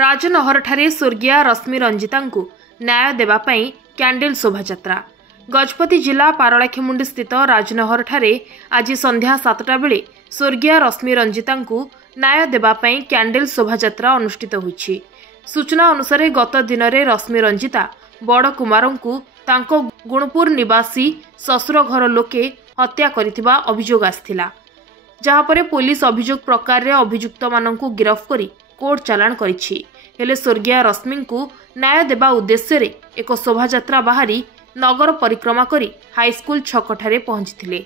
राजनहरଠାରେ स्वर्गीय रश्मि रंजितांकु न्याय देवाई कैंडल शोभायात्रा। गजपति जिला पारलाखेमुंडी स्थित राजनहरଠାରେ आज संध्या 7टा बेले स्वर्गीय रश्मि रंजितांकु न्याय देवाई कैंडल शोभायात्रा अनुष्ठित होईछि। सूचना अनुसार गत दिन में रश्मि रंजिता बड़ कुमारंकु तांको गुणपुर निवासी ससुर घर लोके हत्या करिथिबा अभियोग आस्थिला, जहाँपर पुलिस अभियोग प्रकार रे अभियुक्त माननकु गिरफ्त करी कोर्ट चालाण करिछि। हेले स्वर्गीय रश्मि को न्याय देवा उद्देश्य रे एक शोभायात्रा बाहरी नगर परिक्रमा करी हाईस्कूल छकठारे पहुंचीथिले।